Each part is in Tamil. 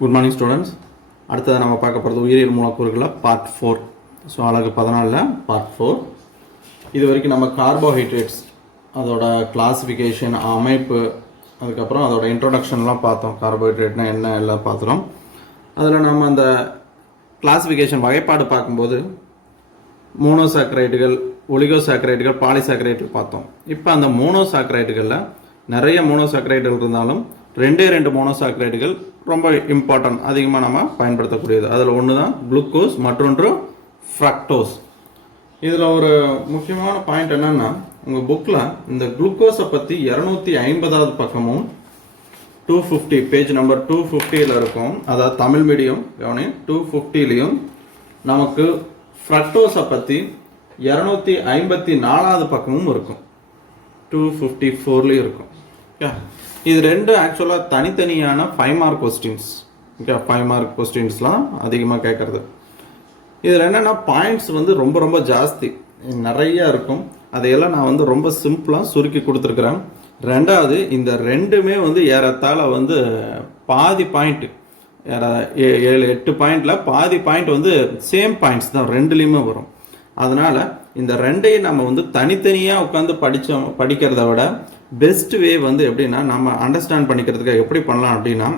Good morning students. அடுத்தது நம்ம பார்க்க போகிறது உயிரியல் மூலக்கூறுகளில் பார்ட் 4. ஸோ அழகு 14 பார்ட் 4. இது வரைக்கும் நம்ம கார்போஹைட்ரேட்ஸ் அதோட கிளாசிஃபிகேஷன், அமைப்பு, அதுக்கப்புறம் அதோட இன்ட்ரோடக்ஷன்லாம் பார்த்தோம். கார்போஹைட்ரேட்னா என்ன எல்லாம் பார்த்துறோம். அதில் நம்ம அந்த கிளாசிஃபிகேஷன் வகைப்பாடு பார்க்கும்போது மோனோசாக்கரைடுகள், ஒலிகோசாக்கரைடுகள், பாலிசாக்கரைடுகள் பார்த்தோம். இப்போ அந்த மோனோசாக்கரைடுகளில் நிறைய மோனோசாக்கரைடுகள் இருந்தாலும் ரெண்டு மோனோசாக்கரைடுகள் ரொம்ப இம்பார்ட்டன்ட், அதிகமாக நம்ம பயன்படுத்தக்கூடியது. அதில் ஒன்று தான் குளுக்கோஸ், மற்றொன்று ஃப்ரக்டோஸ். இதில் ஒரு முக்கியமான பாயிண்ட் என்னென்னா, உங்கள் புக்கில் இந்த குளுக்கோஸை பற்றி 250வது பக்கமும் 250 பேஜ் நம்பர் 250 இருக்கும். அதாவது தமிழ் மீடியம் கவனி 250லையும் நமக்கு ஃப்ரக்டோஸை பற்றி 254வது பக்கமும் இருக்கும். 254லையும் இருக்கும். ஓகே, இது ரெண்டு ஆக்சுவலாக தனித்தனியான 5 மார்க் கொஸ்டின்ஸ். ஓகே, 5 மார்க் கொஸ்டின்ஸ்லாம் அதிகமாக கேட்குறது. இதில் என்னென்னா பாயிண்ட்ஸ் வந்து ரொம்ப ஜாஸ்தி நிறையா இருக்கும். அதையெல்லாம் நான் வந்து ரொம்ப சிம்பிளாக சுருக்கி கொடுத்துருக்குறேன். ரெண்டாவது, இந்த ரெண்டுமே வந்து ஏறத்தாழ வந்து பாதி பாயிண்ட்டு, 7-8 பாயிண்டில் பாதி பாயிண்ட் வந்து சேம் பாயிண்ட்ஸ் தான் ரெண்டுலேயுமே வரும். அதனால் இந்த ரெண்டையும் நம்ம வந்து தனித்தனியாக உட்காந்து படிக்கிறத விட பெஸ்ட் வே வந்து எப்படின்னா, நம்ம அண்டர்ஸ்டாண்ட் பண்ணிக்கிறதுக்கு எப்படி பண்ணலாம் அப்படின்னா,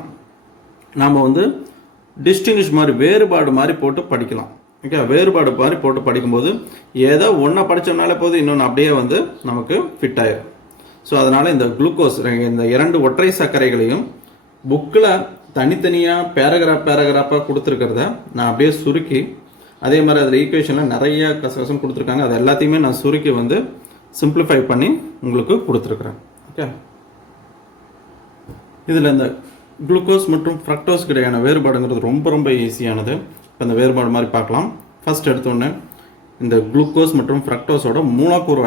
நம்ம வந்து டிஸ்டிங்விஷ் மாதிரி, வேறுபாடு மாதிரி போட்டு படிக்கலாம். ஓகே, வேறுபாடு மாதிரி போட்டு படிக்கும்போது ஏதோ ஒன்றை படித்தோம்னாலே போது இன்னொன்று அப்படியே வந்து நமக்கு ஃபிட் ஆயிடும். ஸோ அதனால் இந்த குளுக்கோஸ், இந்த 2 ஒற்றை சர்க்கரைகளையும் புக்கில் தனித்தனியாக பேராகிராஃபாக கொடுத்துருக்கிறத நான் அப்படியே சுருக்கி, அதே மாதிரி அதில் ஈக்குவேஷனில் நிறைய கசகசம் கொடுத்துருக்காங்க, அது எல்லாத்தையுமே நான் சுருக்கி வந்து சிம்பிளிஃபை பண்ணி உங்களுக்கு கொடுத்துருக்குறேன். ஓகே, இதில் இந்த குளுக்கோஸ் மற்றும் ஃப்ரக்டோஸ் கிடையான வேறுபாடுங்கிறது ரொம்ப ஈஸியானது. இப்போ இந்த வேறுபாடு மாதிரி பார்க்கலாம். ஃபர்ஸ்ட் எடுத்தோடனே இந்த குளுக்கோஸ் மற்றும் ஃப்ரக்டோஸோட மூலக்கூறு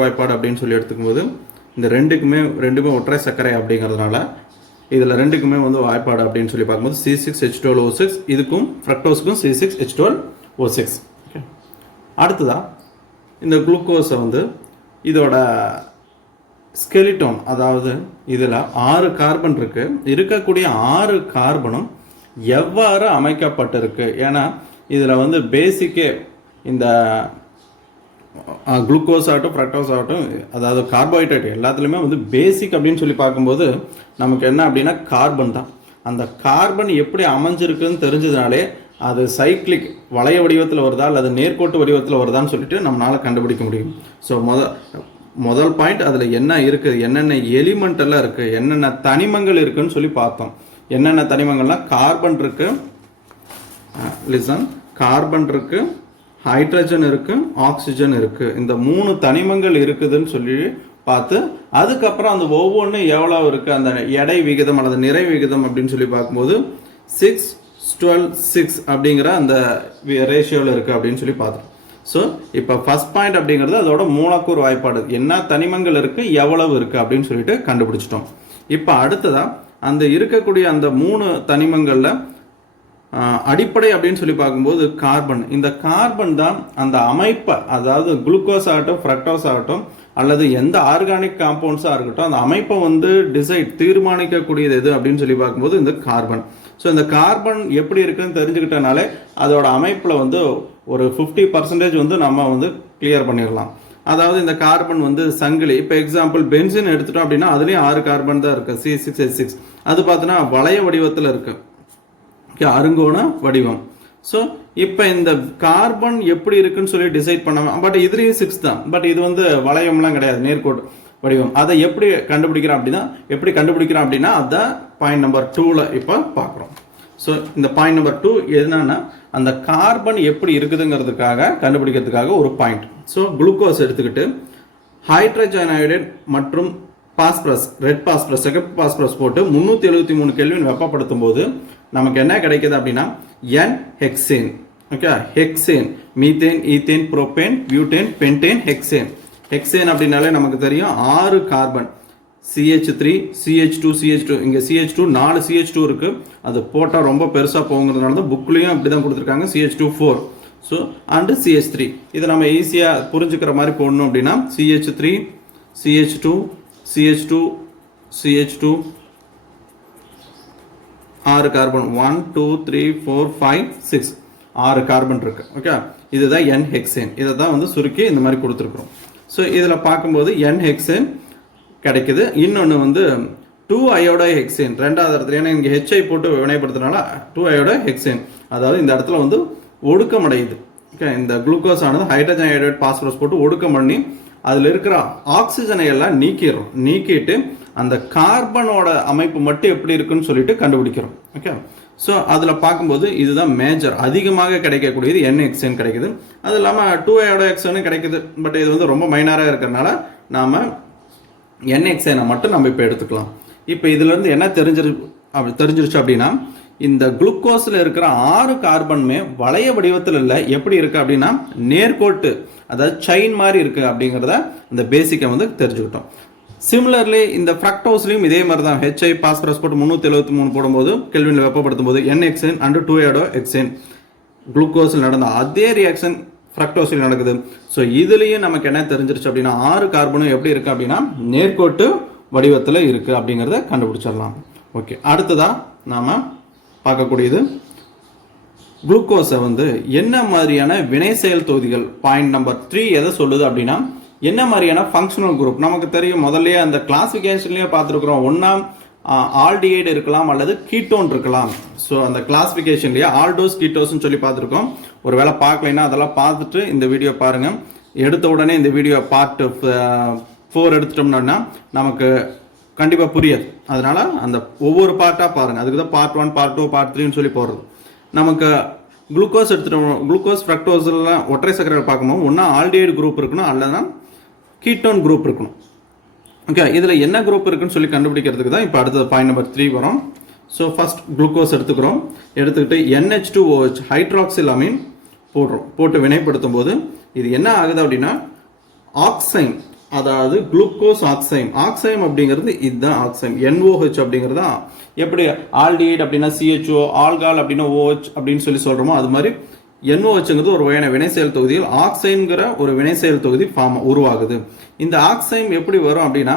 வாய்ப்பாடு அப்படின்னு சொல்லி எடுத்துக்கும்போது, இந்த ரெண்டுமே ஒற்றை சர்க்கரை அப்படிங்கிறதுனால இதில் ரெண்டுக்குமே வந்து வாய்ப்பாடு அப்படின்னு சொல்லி பார்க்கும்போது C6H12O6, இதுக்கும் ஃப்ரக்டோஸுக்கும் C6H12O6. ஓகே, அடுத்ததாக இந்த குளுக்கோஸை வந்து இதோட ஸ்கெலிட்டோன், அதாவது இதில் 6 கார்பன் இருக்குது. இருக்கக்கூடிய 6 கார்பனும் எவ்வாறு அமைக்கப்பட்டிருக்கு? ஏன்னா இதில் வந்து பேசிக்கே இந்த குளுக்கோஸ் ஆகட்டும், ஃப்ரக்டோஸ் ஆகட்டும், அதாவது கார்போஹைட்ரேட் எல்லாத்துலேயுமே வந்து பேசிக் அப்படின்னு சொல்லி பார்க்கும்போது நமக்கு என்ன அப்படின்னா கார்பன் தான். அந்த கார்பன் எப்படி அமைஞ்சிருக்குன்னு தெரிஞ்சதுனாலே அது சைக்ளிக் வளைய வடிவத்தில் வருதா அல்லது நேர்கோட்டு வடிவத்தில் வருதான்னு சொல்லிட்டு நம்மளால் கண்டுபிடிக்க முடியும். ஸோ முதல் பாயிண்ட், அதில் என்ன இருக்குது, என்னென்ன எலிமெண்ட் எல்லாம் இருக்குது, என்னென்ன தனிமங்கள் இருக்குன்னு சொல்லி பார்த்தோம். என்னென்ன தனிமங்கள்லாம் கார்பன் இருக்கு, கார்பன் இருக்கு, ஹைட்ரஜன் இருக்கு, ஆக்சிஜன் இருக்கு. இந்த 3 தனிமங்கள் இருக்குதுன்னு சொல்லி பார்த்து, அதுக்கப்புறம் அந்த ஒவ்வொன்றும் எவ்வளோ இருக்கு, அந்த எடை விகிதம் அல்லது நிறை விகிதம் அப்படின்னு சொல்லி பார்க்கும்போது 6:12:6 அப்படிங்கிற அந்த ரேஷியோவில் இருக்கு அப்படின்னு சொல்லி பார்த்தோம். ஸோ இப்போ ஃபர்ஸ்ட் பாயிண்ட் அப்படிங்கிறது அதோட மூலக்கூறு வாய்ப்பாடு, என்ன தனிமங்கள் இருக்கு, எவ்வளவு இருக்கு அப்படின்னு சொல்லிட்டு கண்டுபிடிச்சிட்டோம். இப்போ அடுத்ததா அந்த இருக்கக்கூடிய அந்த 3 தனிமங்கள்ல அடிப்படை அப்படின்னு சொல்லி பார்க்கும்போது கார்பன். இந்த கார்பன் தான் அந்த அமைப்பை, அதாவது குளுக்கோஸ் ஆகட்டும், ஃப்ரக்டோஸ் ஆகட்டும், அல்லது எந்த ஆர்கானிக் காம்பவுண்ட்ஸாக இருக்கட்டும், அந்த அமைப்பை வந்து தீர்மானிக்கக்கூடியது எது அப்படின்னு சொல்லி பார்க்கும்போது இந்த கார்பன். ஸோ இந்த கார்பன் எப்படி இருக்குன்னு தெரிஞ்சுக்கிட்டனாலே அதோட அமைப்பில் வந்து ஒரு 50% வந்து நம்ம வந்து கிளியர் பண்ணிடலாம். அதாவது இந்த கார்பன் வந்து சங்கிலி. இப்போ எக்ஸாம்பிள் பென்சின் எடுத்துட்டோம் அப்படின்னா அதுலேயும் 6 கார்பன் தான் இருக்குது, C6H6. அது பார்த்தோன்னா வளைய வடிவத்தில் இருக்குது, அருங்கோண வடிவம். ஸோ இப்போ இந்த கார்பன் எப்படி இருக்குன்னு சொல்லி டிசைட் பண்ணாமல், பட் இதுலேயும் 6 தான், பட் இது வந்து வளையம்லாம் கிடையாது, நேர்கோட்டு வடிவம். அதை எப்படி கண்டுபிடிக்கிறோம் அப்படின்னா அதான் பாயிண்ட் நம்பர் 2ல இப்போ பார்க்குறோம். ஸோ இந்த பாயிண்ட் நம்பர் 2 என்னன்னா, அந்த கார்பன் எப்படி இருக்குதுங்கிறதுக்காக கண்டுபிடிக்கிறதுக்காக ஒரு பாயிண்ட். ஸோ குளுக்கோஸ் எடுத்துக்கிட்டு ஹைட்ரஜன் அயோடைடு மற்றும் பாஸ்பரஸ், ரெட் பாஸ்பரஸ், சிகப்பு பாஸ்பரஸ் போட்டு 373 கெல்வின் வெப்பப்படுத்தும் போது நமக்கு என்ன கிடைக்குது அப்படின்னா n hexane. Okay, hexane, methane, ethane, propane, butane, pentane, hexane. Hexane அப்படின்னாலே நமக்கு தெரியும் 6 கார்பன், CH3, CH2, CH2, இங்கே CH2 4 CH2 இருக்கு. அது போட்டால் ரொம்ப பெருசாக போகுங்கிறதுனால தான் புக்லேயும் அப்படி தான் கொடுத்துருக்காங்க, CH2 4. So and CH3. இதை நம்ம ஈஸியாக புரிஞ்சுக்கிற மாதிரி போடணும் அப்படின்னா CH3, CH2, CH2, CH2, 6 carbon 1 2 3 4 5 6 6 carbon இருக்கு. ஓகே, இதுதான் என் ஹெக்சேன். இதை தான் வந்து சுருக்கி இந்த மாதிரி கொடுத்துருக்குறோம். ஸோ இதில் பார்க்கும்போது என் ஹெக்சேன் கிடைக்குது. இன்னொன்று வந்து 2 அயோடை ஹெக்சேன் ரெண்டாவது இடத்துல, ஏன்னா இங்கே ஹெச்ஐ போட்டு வினைப்படுத்துறதுனால 2 அயோடை ஹெக்சேன், அதாவது இந்த இடத்துல வந்து ஒடுக்கம் அடையுது. ஓகே, இந்த குளுக்கோஸ் ஆனது ஹைட்ரஜன் அயோடைட் பாஸ்பரஸ் போட்டு ஒடுக்கம் பண்ணி அதில் இருக்கிற ஆக்சிஜனை எல்லாம் நீக்கிட்டு அந்த கார்பனோட அமைப்பு மட்டும் எப்படி இருக்குன்னு சொல்லிட்டு கண்டுபிடிக்கிறோம். ஓகே, ஸோ அதில் பார்க்கும்போது இதுதான் மேஜர் அதிகமாக கிடைக்கக்கூடியது NHN கிடைக்குது. அது இல்லாமல் 2 அயோடோஹெக்சேன் கிடைக்குது. பட் இது வந்து ரொம்ப மைனராக இருக்கிறதுனால நாம் NHN மட்டும் நம்ம இப்போ எடுத்துக்கலாம். இப்போ இதுலேருந்து என்ன தெரிஞ்சிருச்சு அப்படின்னா, இந்த குளுக்கோஸில் இருக்கிற 6 கார்பனுமே வளைய வடிவத்தில் இல்லை, எப்படி இருக்குது அப்படின்னா நேர்கோட்டு, அதாவது செயின் மாதிரி இருக்குது அப்படிங்கிறத இந்த பேசிக்கை வந்து தெரிஞ்சுக்கிட்டோம். சிமிலர்லி இந்த ஃப்ரக்டோஸ்லையும் இதே மாதிரி தான் ஹெச்ஐ பாஸ்பரஸ் போட்டு 373 போடும்போது கெல்வினில் வெப்பப்படுத்தும் போது NHN அண்ட் 2 அயோடோஹெக்சேன் குளுக்கோஸில் நடந்த அதே ரியாக்ஷன் ஃப்ரக்டோஸில் நடக்குது. ஸோ இதுலேயும் நமக்கு என்ன தெரிஞ்சிருச்சு அப்படின்னா 6 கார்பனும் எப்படி இருக்குது அப்படின்னா நேர்கோட்டு வடிவத்தில் இருக்குது அப்படிங்கிறத கண்டுபிடிச்சிடலாம். ஓகே, அடுத்ததாக நாம் பார்க்கக்கூடியது குளுக்கோஸை வந்து என்ன மாதிரியான வினை செயல் தொகுதிகள், பாயிண்ட் நம்பர் 3 எதை சொல்லுது அப்படின்னா என்ன மாதிரியான ஃபங்க்ஷனல் குரூப். நமக்கு தெரியும், முதல்ல அந்த கிளாசிஃபிகேஷன்லேயே பார்த்துருக்குறோம், ஒன்றா ஆல்டிஹைடு இருக்கலாம் அல்லது கீட்டோன் இருக்கலாம். ஸோ அந்த கிளாசிஃபிகேஷன்லேயே ஆல்டோஸ் கீட்டோஸ்ன்னு சொல்லி பார்த்துருக்கோம். ஒரு வேளை பார்க்கலைன்னா அதெல்லாம் பார்த்துட்டு இந்த வீடியோ பாருங்கள். எடுத்த உடனே இந்த வீடியோ பார்ட் 4 எடுத்துட்டோம்னா நமக்கு கண்டிப்பாக புரியாது. அதனால் அந்த ஒவ்வொரு பார்ட்டாக பாருங்கள். அதுக்கு தான் பார்ட் 1 பார்ட் 2 பார்ட் 3ன்னு சொல்லி போடுறது. நமக்கு குளுக்கோஸ் எடுத்துட்டோம், குளுக்கோஸ் ஃப்ரக்டோஸ்லாம் ஒற்றை சர்க்கரை பார்க்கும்போது ஒன்றா ஆல்டிஹைடு குரூப் இருக்கணும் அல்லதுனா கீட்டோன் குரூப் இருக்கணும். ஓகே, இதில் என்ன குரூப் இருக்குன்னு சொல்லி கண்டுபிடிக்கிறதுக்கு தான் இப்போ அடுத்தது பாயிண்ட் நம்பர் 3 வரும். ஸோ ஃபர்ஸ்ட் குளுக்கோஸ் எடுத்துக்கிட்டு NH2OH ஹைட்ராக்சில் அமீன் போட்டு வினைப்படுத்தும் போது இது என்ன ஆகுது அப்படின்னா ஆக்சைம், அதாவது குளுக்கோஸ் ஆக்சைம் அப்படிங்கிறது இதுதான் ஆக்சைம். NOH அப்படிங்கிறது எப்படி ஆல்டிஹைடு அப்படின்னா CHO, ஆல்கால் அப்படின்னா OH அப்படின்னு சொல்லி சொல்கிறோமோ அது மாதிரி NOHங்கிறது ஒரு வகையான வினைசெயல் தொகுதியில் ஆக்சைம்ங்கிற ஒரு வினைசெயல் தொகுதி உருவாகுது. இந்த ஆக்சைம் எப்படி வரும் அப்படின்னா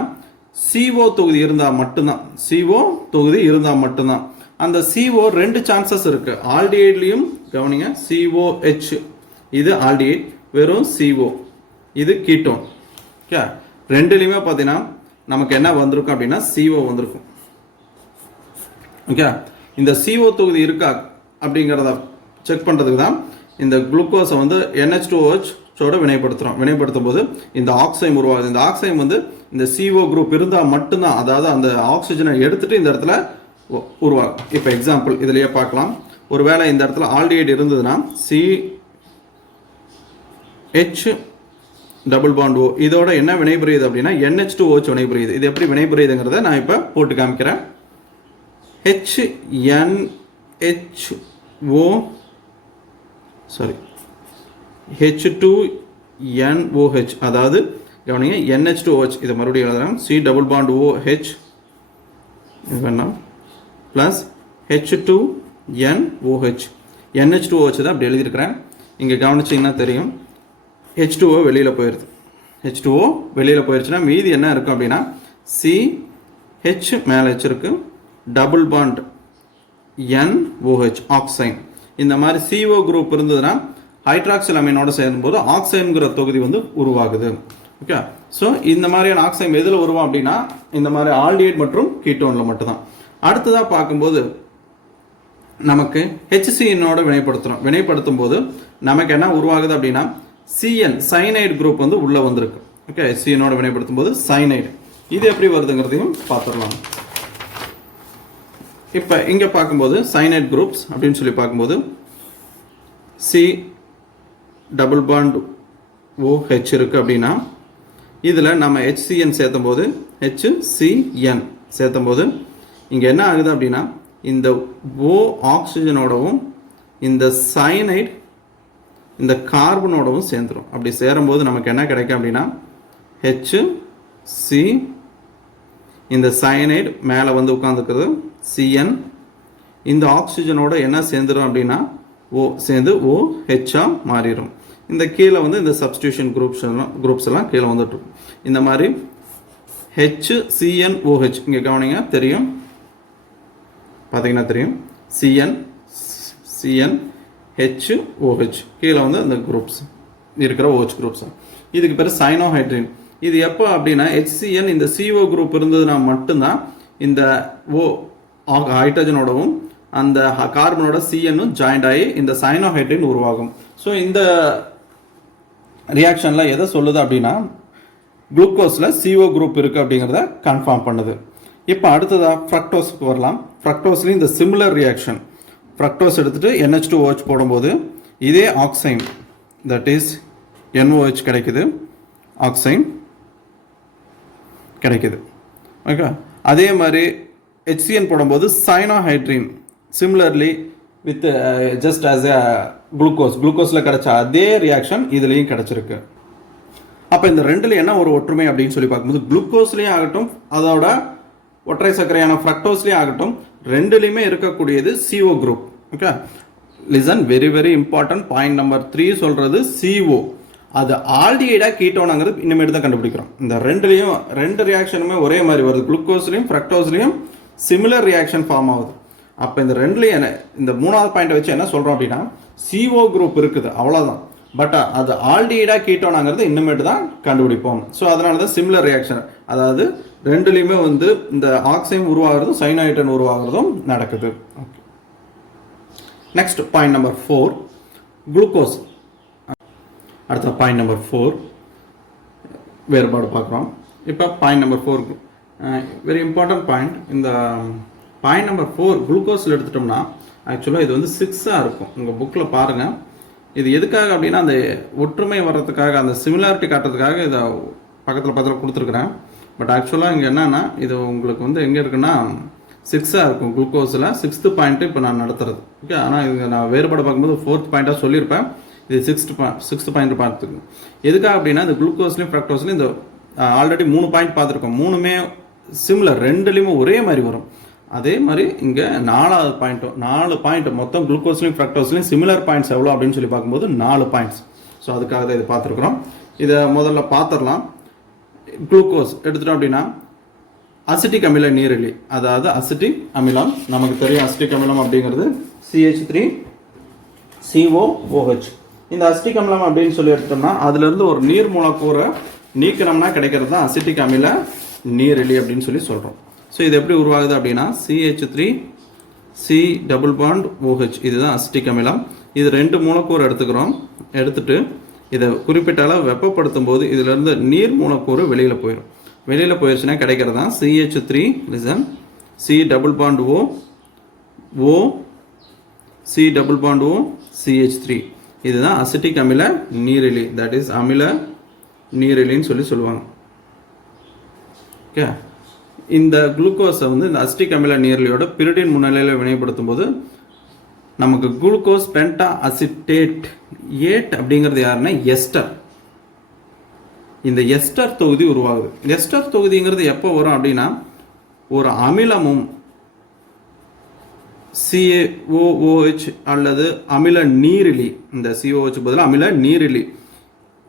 CO தொகுதி இருந்தால் மட்டும்தான். அந்த CO 2 சான்சஸ் இருக்கு. ஆல்டிஹைட்லையும் கவனிங்க, COH இது ஆல்டிஹைட், வெறும் CO இது கீட்டோன். ஓகே, ரெண்டுலையுமே பார்த்தீங்கன்னா நமக்கு என்ன வந்திருக்கும் அப்படின்னா CO வந்திருக்கும். ஓகே, இந்த CO தொகுதி இருக்கா அப்படிங்கிறத செக் பண்ணுறதுக்கு தான் இந்த குளுக்கோஸை வந்து NH2OH வினைப்படுத்தும் போது இந்த ஆக்சைம் உருவாகுது. இந்த ஆக்சைம் வந்து இந்த CO குரூப் இருந்தால் மட்டும்தான், அதாவது அந்த ஆக்சிஜனை எடுத்துட்டு இந்த இடத்துல உருவாகும். இப்போ எக்ஸாம்பிள் இதுலயே பார்க்கலாம். ஒருவேளை இந்த இடத்துல ஆல்டிஹைடு இருந்ததுன்னா CH டபுள் பாண்ட் O இதோட என்ன வினைபுரியுது அப்படின்னா NH2OH வினைபுரியுது. இது எப்படி வினைபுரியுதுங்கிறத நான் இப்போ போட்டு காமிக்கிறேன். H2NOH, அதாவது கவனிங்க NH2OH இதை மறுபடியும் எழுதுறேன். C double bond OH plus H2NOH. NH2OH தான் அப்படி எழுதியிருக்கிறேன். இங்கே கவனிச்சிங்கன்னா தெரியும், H2O வெளியில் போயிடுது. H2O வெளியில் போயிடுச்சுன்னா மீதி என்ன இருக்கும் அப்படின்னா CH மேலே வச்சிருக்கு, டபுள் பாண்ட் NOH ஆக்சைன். இந்த மாதிரி CO குரூப் இருந்ததுன்னா ஹைட்ராக்சில் அமீனோட சேரும்போது ஆக்சைன்கிற தொகுதி வந்து உருவாகுது. ஓகே, ஸோ இந்த மாதிரியான ஆக்சைன் எதில் உருவம் அப்படின்னா இந்த மாதிரி ஆல்டிஹைட் மற்றும் கீட்டோனில் மட்டும்தான். அடுத்ததாக பார்க்கும்போது நமக்கு HCNோட வினைப்படுத்தும் போது நமக்கு என்ன உருவாகுது அப்படின்னா CN சைனைடு குரூப் வந்து உள்ளே வந்திருக்கு. ஓகே, HCNோட வினைப்படுத்தும் போது சைனைடு. இது எப்படி வருதுங்கிறதையும் பார்த்துடலாம். இப்போ இங்கே பார்க்கும்போது சைனைட் குரூப்ஸ் அப்படின்னு சொல்லி பார்க்கும்போது C டபுள் பாண்ட் OH இருக்குது அப்படின்னா இதில் நம்ம HCN சேர்த்தும் போது HCN சேர்த்தும் போது இங்கே என்ன ஆகுது அப்படின்னா இந்த O ஆக்சிஜனோடவும் இந்த சைனைட் இந்த கார்பனோடவும் சேர்ந்துடும். அப்படி சேரும்போது நமக்கு என்ன கிடைக்கும் அப்படின்னா HC இந்த சைனைடு மேலே வந்து உட்காந்துக்கிறது CN, இந்த ஆக்சிஜனோட என்ன சேர்ந்துடும் அப்படின்னா O சேர்ந்து OH மாறிடும். இந்த கீழே வந்து இந்த சப்ஸ்டியூஷன் குரூப்ஸ் எல்லாம் கீழே வந்துட்டு இந்த மாதிரி HCNOH இங்கே கவனிங்க தெரியும். பார்த்தீங்கன்னா தெரியும், CN CN HOH கீழே வந்து அந்த குரூப்ஸ் இருக்கிற OH குரூப்ஸ். இதுக்கு பேர் சைனோஹைட்ரின். இது எப்போ அப்படின்னா HCN இந்த CO குரூப் இருந்ததுன்னா மட்டும்தான் இந்த ஹைட்ரஜனோடவும் அந்த கார்பனோட CNனும் ஜாயிண்ட் ஆகி இந்த சைனோஹைட்ரின் உருவாகும். ஸோ இந்த ரியாக்ஷனில் எதை சொல்லுது அப்படின்னா குளுக்கோஸில் CO குரூப் இருக்குது அப்படிங்கிறத கன்ஃபார்ம் பண்ணுது. இப்போ அடுத்ததாக ஃப்ரக்டோஸுக்கு வரலாம். ஃப்ரக்டோஸ்லேயும் இந்த சிமிலர் ரியாக்ஷன். ஃப்ரக்டோஸ் எடுத்துகிட்டு NH2OH போடும்போது இதே ஆக்சைன், தட் இஸ் NOH கிடைக்குது, ஆக்சைன் கிடைக்குது. ஓகே, அதே மாதிரி HCN போடும்போது cyanohydrin similarly with just as a குளுக்கோஸில் கிடைச்ச அதே ரியாக்ஷன் இதுலேயும் கிடைச்சிருக்கு. அப்போ இந்த ரெண்டில் என்ன ஒரு ஒற்றுமை அப்படின்னு சொல்லி பார்க்கும்போது குளுக்கோஸ்லேயும் ஆகட்டும் அதோட ஒற்றை சர்க்கரையான ஃப்ரக்டோஸ்லேயும் ஆகட்டும் ரெண்டுலேயுமே இருக்கக்கூடியது CO group. Okay, listen, very very important point number 3 சொல்கிறது CO. அது ஆல்டிஹைடா கீட்டோனாங்கிறது இனிமேட்டு தான் கண்டுபிடிக்கிறோம். இந்த ரெண்டு ரியாக்ஷனுமே ஒரே மாதிரி வருது. குளுக்கோஸ்லையும் ஃப்ரக்டோஸ்லையும் சிமிலர் ரியாக்ஷன் ஃபார்ம் ஆகுது. அப்போ இந்த ரெண்டுலையும் இந்த மூணாவது பாயிண்டை வச்சு என்ன சொல்கிறோம் அப்படின்னா CO குரூப் இருக்குது, அவ்வளோதான். பட் அது ஆல்டிஹைடா கீட்டோனாங்கிறது இன்னுமேட்டு தான் கண்டுபிடிப்போம். ஸோ அதனால தான் சிமிலர் ரியாக்ஷன், அதாவது ரெண்டுலேயுமே வந்து இந்த ஆக்சைன் உருவாகிறதும் சைனோஹைட்ரின் உருவாகிறதும் நடக்குது. Okay, next point number 4 glucose. அடுத்த பாயிண்ட் நம்பர் 4 வேறுபாடு பார்க்குறோம். இப்போ point number 4 very important point. இந்த பாயிண்ட் நம்பர் 4 குளுக்கோஸில் எடுத்துட்டோம்னா ஆக்சுவலாக இது வந்து 6ஆக இருக்கும். உங்கள் புக்கில் பாருங்கள். இது எதுக்காக அப்படின்னா அந்த ஒற்றுமை வர்றதுக்காக, அந்த சிமிலாரிட்டி காட்டுறதுக்காக இதை பக்கத்தில் கொடுத்துருக்குறேன். பட் ஆக்சுவலாக இங்கே என்னன்னா இது உங்களுக்கு வந்து எங்கே இருக்குன்னா 6ஆக இருக்கும். குளுக்கோஸில் 6th பாயிண்ட்டு இப்போ நான் நடத்துறது. ஓகே, ஆனால் இது நான் வேறுபாடு பார்க்கும்போது 4th பாயிண்ட்டாக சொல்லியிருப்பேன். இது 6th பாயிண்ட் பார்த்துக்கணும். எதுக்காக அப்படின்னா இந்த குளுக்கோஸ்லையும் ஃப்ரக்டோஸ்லையும் இந்த ஆல்ரெடி 3 பாயிண்ட் பார்த்துருக்கோம். 3மே சிமிலர், ரெண்டுலேயுமே ஒரே மாதிரி வரும். அதே மாதிரி இங்கே 4வது பாயிண்ட்டும் 4 பாயிண்ட் மொத்தம் குளுக்கோஸ்லையும் ஃப்ரக்டோஸ்லையும் சிமிலர் பாயிண்ட்ஸ் எவ்வளோ அப்படின்னு சொல்லி பார்க்கும்போது 4 பாயிண்ட்ஸ். ஸோ அதுக்காக தான் இது பார்த்துருக்குறோம். இதை முதல்ல பார்த்துடலாம். குளுக்கோஸ் எடுத்துட்டோம் அப்படின்னா அசிட்டிக் அமில நீரிலி, அதாவது அசிட்டிக் அமிலம். நமக்கு தெரியும் அசிட்டிக் அமிலம் அப்படிங்கிறது CH3COOH. இந்த அசிட்டிக் அமிலம் அப்படின்னு சொல்லி எடுத்தோம்னா அதுலேருந்து ஒரு நீர் மூலக்கூறை நீக்கணும்னா கிடைக்கிறது தான் அசிட்டிக் அமில நீரிலி அப்படின்னு சொல்லி சொல்கிறோம். ஸோ இது எப்படி உருவாகுது அப்படின்னா CH3C♯OH இதுதான் அசிட்டிக் அமிலம். இது 2 மூலக்கூறு எடுத்துக்கிறோம். எடுத்துட்டு இதை குறிப்பிட்ட அளவு வெப்பப்படுத்தும் போது இதிலிருந்து நீர் மூலக்கூறு வெளியில் போயிடும். வெளியில் போயிடுச்சுன்னா கிடைக்கிறது தான் CH3 listen C♯OO C♯OO CH3. இதுதான் அசிட்டிக் அமில நீரிலி, தட் இஸ் அமில நீரிலின்னு சொல்லுவாங்க. ஓகே, இந்த குளுக்கோஸை வந்து இந்த அசிட்டிக் அமில நீரிலியோட பிரிடின் முன்னிலையில் வினைப்படுத்தும் போது நமக்கு குளுக்கோஸ் பென்டா அசிட்டேட் ஏட் அப்படிங்கிறது யாருன்னா எஸ்டர். இந்த எஸ்டர் தொகுதி உருவாகுது. எஸ்டர் தொகுதிங்கிறது எப்போ வரும் அப்படின்னா ஒரு அமிலமும் COOH அல்லது அமில நீரிலி, இந்த COOH பதிலாக அமில நீரிலி,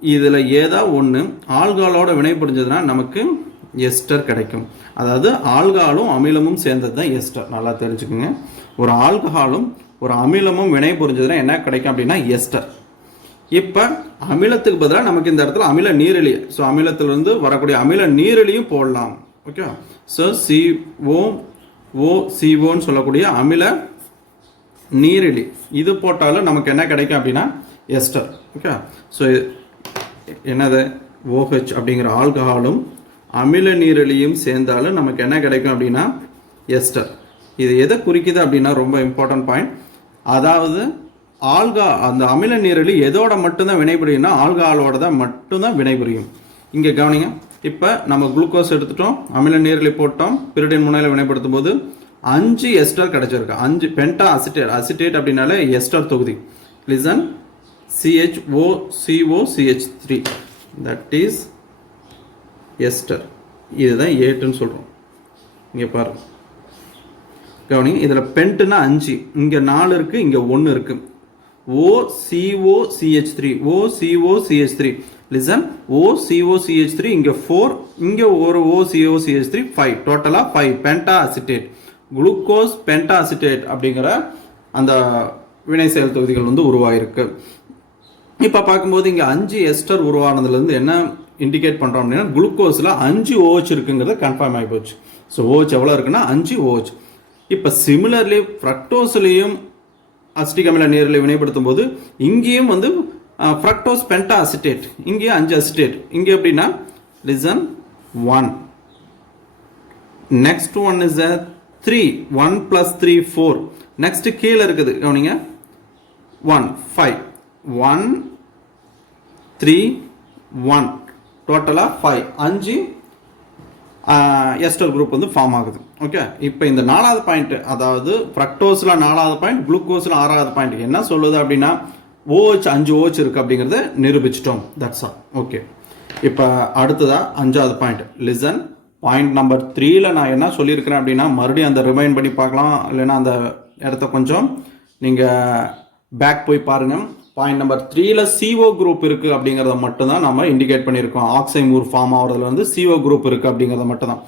இதில் ஏதோ ஒன்று ஆல்காலோட வினைபுரிஞ்சதுன்னா நமக்கு எஸ்டர் கிடைக்கும். அதாவது ஆல்கஹாலும் அமிலமும் சேர்ந்தது தான் எஸ்டர். நல்லா தெரிஞ்சுக்கோங்க. ஒரு ஆல்கஹாலும் ஒரு அமிலமும் வினை புரிஞ்சதுன்னா என்ன கிடைக்கும் அப்படின்னா எஸ்டர். இப்போ அமிலத்துக்கு பதிலாக நமக்கு இந்த இடத்துல அமில நீரிலி, ஸோ அமிலத்திலிருந்து வரக்கூடிய அமில நீரிலியும் போடலாம். ஓகே, ஸோ COOCOன்னு சொல்லக்கூடிய அமில நீரிலி இது போட்டாலும் நமக்கு என்ன கிடைக்கும் அப்படின்னா எஸ்டர். ஓகே, ஸோ என்னது OH அப்படிங்கிற ஆல்கஹாலும் அமில நீரிலியும் சேர்ந்தாலும் நமக்கு என்ன கிடைக்கும் அப்படின்னா எஸ்டர். இது எதை குறிக்குது அப்படின்னா ரொம்ப இம்பார்ட்டன்ட் பாயிண்ட். அதாவது அந்த அமில நீரிலி எதோட மட்டும்தான் வினைபுரியும்னா ஆல்கஹாலோட தான் மட்டும்தான் வினைபுரியும். இங்கே கவனிங்க. இப்போ நம்ம குளுக்கோஸ் எடுத்துட்டோம், அமில நீரிலி போட்டோம், பிரிடின் முனையில் வினைப்படுத்தும் போது 5 எஸ்டர் கிடைச்சிருக்கு. 5 பென்டா அசிட்டேட் அப்படின்னாலே எஸ்டர் தொகுதி. Listen, CHOCOCH3 that is ester. இதுதான் ஏட்டுன்னு சொல்கிறோம். இங்கே பாருங்க, கவனிங்க. இதில் பென்ட்டுனா 5, இங்கே 4 இருக்குது, இங்கே 1 இருக்குது. OCOCH3 லிசன், OCOCH3 இங்கே 4, இங்கே ஒரு OCOCH3 5, டோட்டலாக 5 பென்டா அசிட்டேட். குளுக்கோஸ் பென்டாசிட்டேட் அப்படிங்கிற அந்த வினை செயல் தொகுதிகள் வந்து உருவாயிருக்கு. இப்போ பார்க்கும்போது இங்கே 5 எஸ்டர் உருவானதுலேருந்து என்ன இண்டிகேட் பண்ணுறோம் அப்படின்னா குளுக்கோஸில் 5 OH இருக்குங்கிறது கன்ஃபார்ம் ஆகி போச்சு. ஸோ OH எவ்வளோ இருக்குன்னா 5 OH. இப்போ சிமிலர்லி ஃப்ரக்டோஸ்லேயும் அசிட்டிக் அமில நீரில் வினைப்படுத்தும் போது இங்கேயும் வந்து ஃப்ரக்டோஸ் பென்டாசிட்டேட், இங்கேயும் 5 அசிட்டேட். இங்கே எப்படின்னா listen 1, next one is 3, 1 + 3 4. Next கீழே இருக்குது கவனிங்க 1 5, 1 3 1, டோட்டலாக 5 எஸ்டர் குரூப் வந்து ஃபார்ம் ஆகுது. ஓகே, இப்போ இந்த 4வது பாயிண்ட், அதாவது ஃப்ரக்டோஸில் 4வது பாயிண்ட், குளுக்கோஸில் 6வது பாயிண்ட் என்ன சொல்லுது அப்படின்னா OH 5 OH இருக்குது அப்படிங்கிறத நிரூபிச்சிட்டோம். That's all. ஓகே, இப்போ அடுத்ததாக 5வது பாயிண்ட் லிசன். பாயிண்ட் நம்பர் 3ல் நான் என்ன சொல்லியிருக்கிறேன் அப்படின்னா மறுபடியும் அந்த ரிமைண்ட் பண்ணி பார்க்கலாம், இல்லைன்னா அந்த இடத்த கொஞ்சம் நீங்கள் பேக் போய் பாருங்கள். பாயிண்ட் நம்பர் 3ல் CO குரூப் இருக்குது அப்படிங்கிறத மட்டும்தான் நம்ம இண்டிகேட் பண்ணியிருக்கோம். ஆக்சைமூர் ஃபார்ம் ஆகிறதுல வந்து CO குரூப் இருக்குது அப்படிங்கிறத மட்டும்தான்.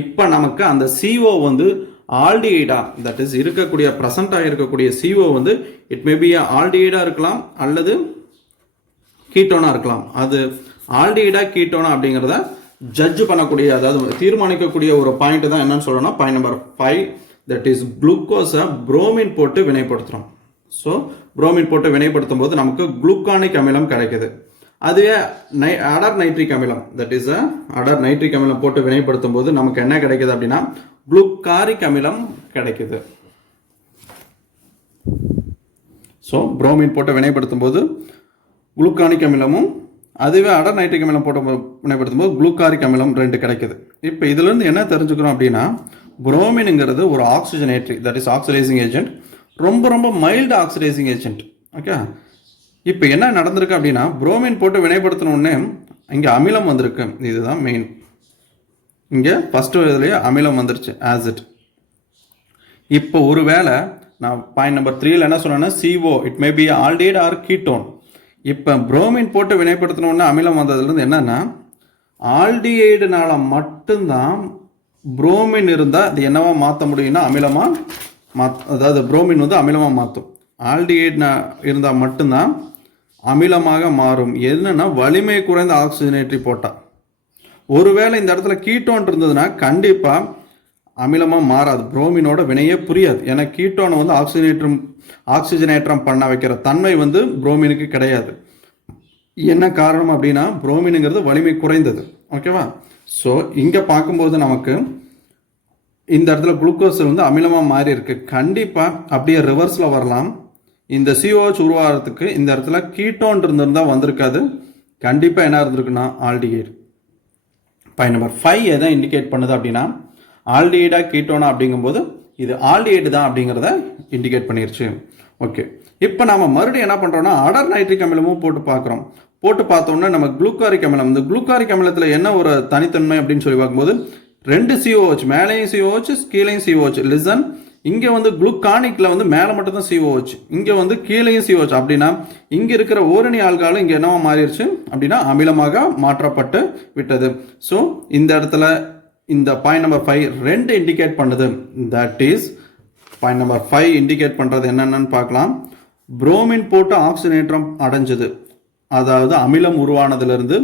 இப்போ நமக்கு அந்த CO வந்து ஆல்டிஹைடா, தட் இஸ் இருக்கக்கூடிய ப்ரெசண்டாக இருக்கக்கூடிய CO வந்து இட் மே பி ஆல்டிஹைடா இருக்கலாம் அல்லது கீட்டோனா இருக்கலாம். அது ஆல்டிஹைடா கீட்டோனா அப்படிங்கிறத ஜட்ஜ் பண்ணக்கூடிய, அதாவது தீர்மானிக்கக்கூடிய ஒரு பாயிண்ட் தான் என்னன்னு சொல்லணும்னா பாயிண்ட் நம்பர் 5, தட் இஸ் குளுக்கோஸை புரோமின் போட்டு வினைப்படுத்துகிறோம். ஸோ புரோமின் போட்டு வினைப்படுத்தும் போது நமக்கு குளுக்கானிக் அமிலம் கிடைக்குது. அதுவே அடர் நைட்ரிக் அமிலம், தட் இஸ் அடர் நைட்ரிக் அமிலம் போட்டு வினைப்படுத்தும் போது நமக்கு என்ன கிடைக்குது அப்படின்னா குளுக்காரிக் அமிலம் கிடைக்குது. ஸோ புரோமின் போட்டு வினைப்படுத்தும் போது குளுக்கானிக் அமிலமும், அதுவே அடர் நைட்ரிக் அமிலம் போட்டு வினைப்படுத்தும் போது குளுக்காரிக் அமிலம் 2 கிடைக்குது. இப்போ இதுலேருந்து என்ன தெரிஞ்சுக்கணும் அப்படின்னா புரோமின்ங்கிறது ஒரு ஆக்சிஜனேட்டரி, தட் இஸ் ஆக்சிடைசிங் ஏஜென்ட், ரொம்ப ரொம்ப மைல்டு ஆக்சிடைசிங் ஏஜென்ட். ஓகே, இப்போ என்ன நடந்திருக்கு அப்படின்னா புரோமின் போட்டு வினைப்படுத்தினோடனே இங்கே அமிலம் வந்திருக்கு. இதுதான் மெயின். இங்கே ஃபஸ்ட்டு இதுலேயே அமிலம் வந்துருச்சு, ஆசிட். இப்போ ஒருவேளை நான் பாயிண்ட் நம்பர் 3ல் என்ன சொன்னேன்னா CO it may be aldehyde or ketone. இப்போ புரோமின் போட்டு வினைப்படுத்தினோடனே அமிலம் வந்ததுலேருந்து என்னன்னா ஆல்டிஹைடுனால மட்டும்தான் புரோமின் இருந்தால் அது என்னவா மாற்ற முடியும்னா அமிலமாக அதாவது புரோமின் வந்து அமிலமாக மாற்றும். ஆல்டிஹைட் இருந்தால் மட்டும்தான் அமிலமாக மாறும். என்னன்னா வலிமை குறைந்த ஆக்சிஜனேட்டரி போட்டால். ஒருவேளை இந்த இடத்துல கீட்டோன் இருந்ததுன்னா கண்டிப்பாக அமிலமாக மாறாது, புரோமினோட வினையே புரியாது. ஏன்னா கீட்டோனை வந்து ஆக்சிஜனேற்றம் பண்ண வைக்கிற தன்மை வந்து புரோமினுக்கு கிடையாது. என்ன காரணம் அப்படின்னா புரோமினுங்கிறது வலிமை குறைந்தது. ஓகேவா? ஸோ இங்கே பார்க்கும்போது நமக்கு இந்த இடத்துல குளுக்கோஸ் வந்து அமிலமாக மாறி இருக்கு. கண்டிப்பாக அப்படியே ரிவர்ஸில் வரலாம். இந்த COH உருவாகிறதுக்கு இந்த இடத்துல கீட்டோன் இருந்திருந்தால் வந்திருக்காது. கண்டிப்பாக என்ன இருந்திருக்குன்னா ஆல்டிஹைட். பாயிண்ட் நம்பர் 5 எதை இண்டிகேட் பண்ணுது அப்படின்னா ஆல்டிஹைடா கீட்டோனா அப்படிங்கும்போது இது ஆல்டிஹைடு தான் அப்படிங்கிறத இண்டிகேட் பண்ணிருச்சு. ஓகே, இப்போ நம்ம மறுபடியும் என்ன பண்ணுறோம்னா அடர் நைட்ரிக் அமிலமும் போட்டு பார்க்குறோம். போட்டு பார்த்தோம்னா நம்ம குளுக்காரிக் அமிலம், இந்த குளுக்காரிக் அமிலத்தில் என்ன ஒரு தனித்தன்மை அப்படின்னு சொல்லி பார்க்கும்போது 2 COH, மேலேயும் COH கீழேயும் COH. லிசன், இங்கே வந்து குளுக்கானிக்கில் வந்து மேலே மட்டும்தான் COH, இங்கே வந்து கீழேயும் COH. அப்படின்னா இங்கே இருக்கிற ஓரணி ஆல்கஹால் இங்கே என்னவா மாறிடுச்சு அப்படின்னா அமிலமாக மாற்றப்பட்டு விட்டது. ஸோ இந்த இடத்துல இந்த பாயிண்ட் நம்பர் 5 2 இண்டிகேட் பண்ணுது. That is point number 5 indicate பண்ணுறது என்னென்னு பார்க்கலாம். புரோமின் போட்டு ஆக்சிஜனேற்றம் அடைஞ்சது, அதாவது அமிலம் உருவானதுலேருந்து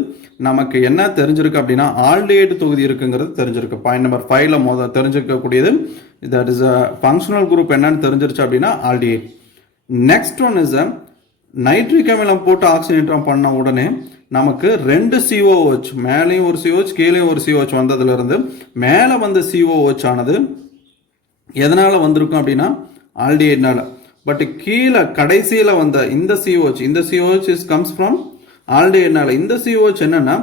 நமக்கு என்ன தெரிஞ்சிருக்கு அப்படின்னா ஆல்டிஹைடு தொகுதி இருக்குங்கிறது தெரிஞ்சிருக்கு. பாயிண்ட் நம்பர் 5ல் தெரிஞ்சிருக்கக்கூடியது தட் இஸ் ஃபங்க்ஷனல் குரூப் என்னன்னு தெரிஞ்சிருச்சு அப்படின்னா aldehyde. Next one is nitric அமிலம் போட்டு ஆக்சிஜனேற்றம் பண்ண உடனே நமக்கு 2 COH, மேலேயும் ஒரு COH கீழேயும் ஒரு COH வந்ததுலேருந்து மேலே வந்த COH ஆனது எதனால் வந்திருக்கும் அப்படின்னா ஆல்டிஹைட்னால. பட் கீழே கடைசியில் வந்த இந்த COH இஸ் கம்ஸ் ஃப்ரம் ஆல்டிஹைட்னால. இந்த COH என்னன்னா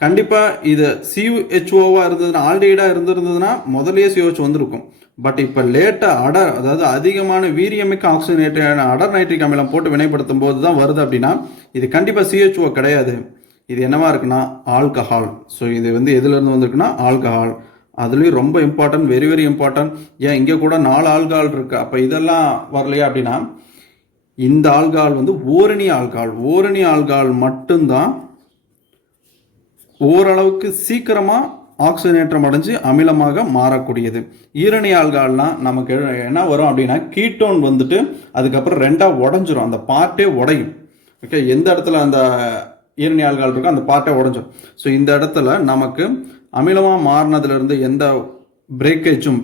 கண்டிப்பாக இது CHOவாக இருந்ததுன்னா ஆல்டிஹைடாக இருந்திருந்ததுன்னா முதலே COH வந்திருக்கும். பட் இப்போ லேட்டாக அதாவது அதிகமான வீரியமிக்க ஆக்சிஜனேட்டான அடர் நைட்ரிக் அமிலம் போட்டு வினைப்படுத்தும் போது தான் வருது அப்படின்னா இது கண்டிப்பாக CHO கிடையாது. இது என்னவா இருக்குன்னா ஆல்கஹால். ஸோ இது வந்து எதுலேருந்து வந்திருக்குன்னா ஆல்கஹால். அதுலேயும் ரொம்ப இம்பார்ட்டன்ட், வெரி வெரி இம்பார்ட்டன்ட். ஏன் இங்கே கூட 4 ஆல்கஹால் இருக்குது. அப்போ இதெல்லாம் வரலையா அப்படின்னா இந்த ஆல்கஹால் வந்து ஓரணி ஆல்கஹால் மட்டும்தான் ஓரளவுக்கு சீக்கிரமாக ஆக்சிஜனேற்றம் அடைஞ்சு அமிலமாக மாறக்கூடியது. ஈரணி ஆல்கஹால்னால் நமக்கு என்ன வரும் அப்படின்னா கீட்டோன் வந்துட்டு அதுக்கப்புறம் ரெண்டாக உடஞ்சிரும், அந்த பார்ட்டே உடையும். ஓகே, எந்த இடத்துல அந்த ஈரணி ஆல்கஹால் இருக்கோ அந்த பார்ட்டே உடஞ்சிரும். ஸோ இந்த இடத்துல நமக்கு அமிலமாக மாறினதுலேருந்து எந்த பிரேக்கேஜும்